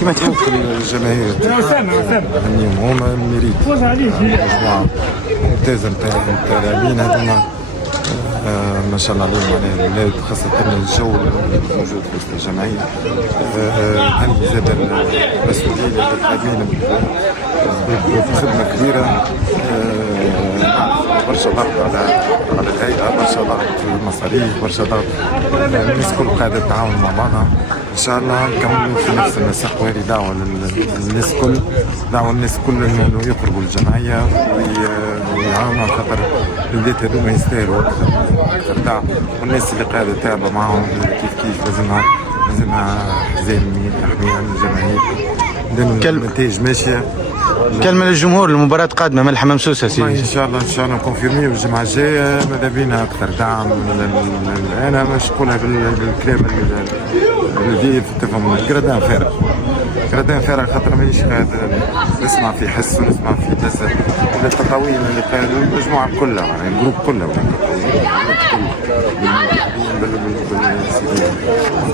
كما تحب الجماهير يعني هما الميريت مجموعة ممتازة نتاع اللاعبين هذوما ما شاء الله عليهم، معناها الولاد خاصة الجو الموجود في وسط الجمعية. هذه زاد المسؤولية اللي قادمين بخدمة كبيرة. برشا ضغط على الهيئة، برشا ضغط مصاريف، برشا ضغط. الناس الكل قاعدة تتعاون مع بعضها. ان شاء الله نكملوا في نفس المساق، وهذه دعوة للناس الكل، دعوة الناس الكل انه يقربوا الجمعية ويعاونوا، خاطر الولاد هذوما يستاهلوا اكثر دعم، والناس اللي قاعدة تابعة معاهم كيف لازمها حزام يحميها الجماهير، النتائج ماشية. كلمة للجمهور، المباراة قادمة ملحة ممسوسة سيدي. ان شاء الله نكونفيرميو الجمعة الجاية، ماذا بينا اكثر دعم. انا مش نقولها بالكلام اللي في التفاهم، كردان فارغ خاطر مانيش قاعد نسمع في حس ونسمع في جسد التطاوين اللي قاعد المجموعة كلها، يعني الجروب كله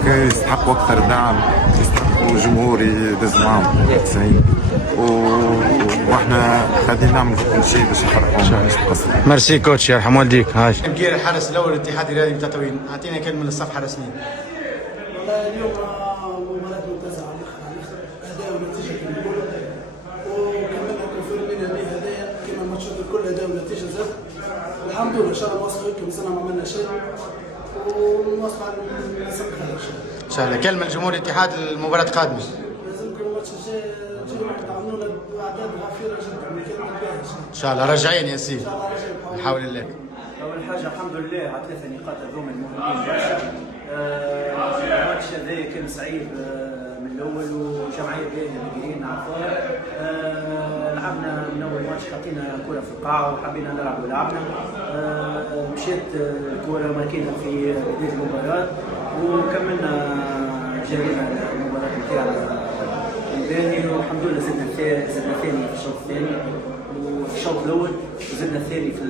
يستحقوا اكثر دعم، يستحقوا جمهور يدز معهم 90، واحنا قاعدين نعمل كل شيء باش نفرحوهم مش نقصروا. ميرسي كوتش، يرحم والديك. هاي بكير الحارس الاول الاتحاد الرياضي بتطاوين، اعطينا كلمه للصف حرسنين. اليوم مباراة ممتازة على الاخر، اداء ونتيجة كبيرة، وكملنا كونفيرمينا به هدايا كما الماتشات الكل اداء ونتيجة زاد. الحمد لله ان شاء الله نواصلوا هيك، مازلنا ما عملنا شيء ونواصلوا على السبق هذا ان شاء الله. ان شاء الله كلمه لجمهور الاتحاد، المباراه قادمه. لازمكم الماتش الجاي تجينا تعاونونا باعداد غفيرة جدا، كلمة باهية ان شاء الله راجعين يا سيدي بحول الله. أول حاجة الحمد لله على 3 نقاط هذوما المهمين برشا. الماتش هذا كان صعيب من الأول، وجمعية باهية اللي نعرفوها. لعبنا من أول ماتش، حطينا كرة في القاعة وحبينا نلعب ولعبنا. مشيت الكرة ماكينة في بداية المباراة، وكملنا جرينا المباراة نتاعنا الباهي، والحمد لله زدنا ثاني في الشوط الثاني، وفي الشوط الاول وزدنا الثاني في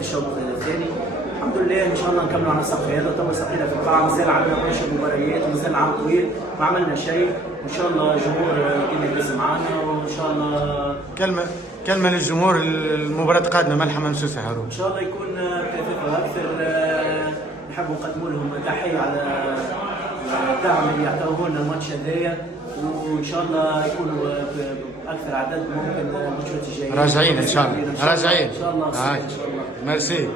الشوط الثاني. الحمد لله ان شاء الله نكملوا على السقف هذا. تو سقينا في القاعه، مازال عندنا برشا مباريات ومازال عام طويل ما عملنا شيء، وان شاء الله الجمهور كما يدز معنا، وان شاء الله كلمه للجمهور، المباراه قادمه ملحة ممسوسه هارون. ان شاء الله يكون كثافه اكثر. نحب نقدموا لهم تحيه على الدعم اللي يعطوه لنا الماتش هذايا، وان شاء الله يكونوا اكثر عدد ممكن الماتشات الجايه. راجعين ان شاء الله، راجعين ان شاء الله. ميرسي.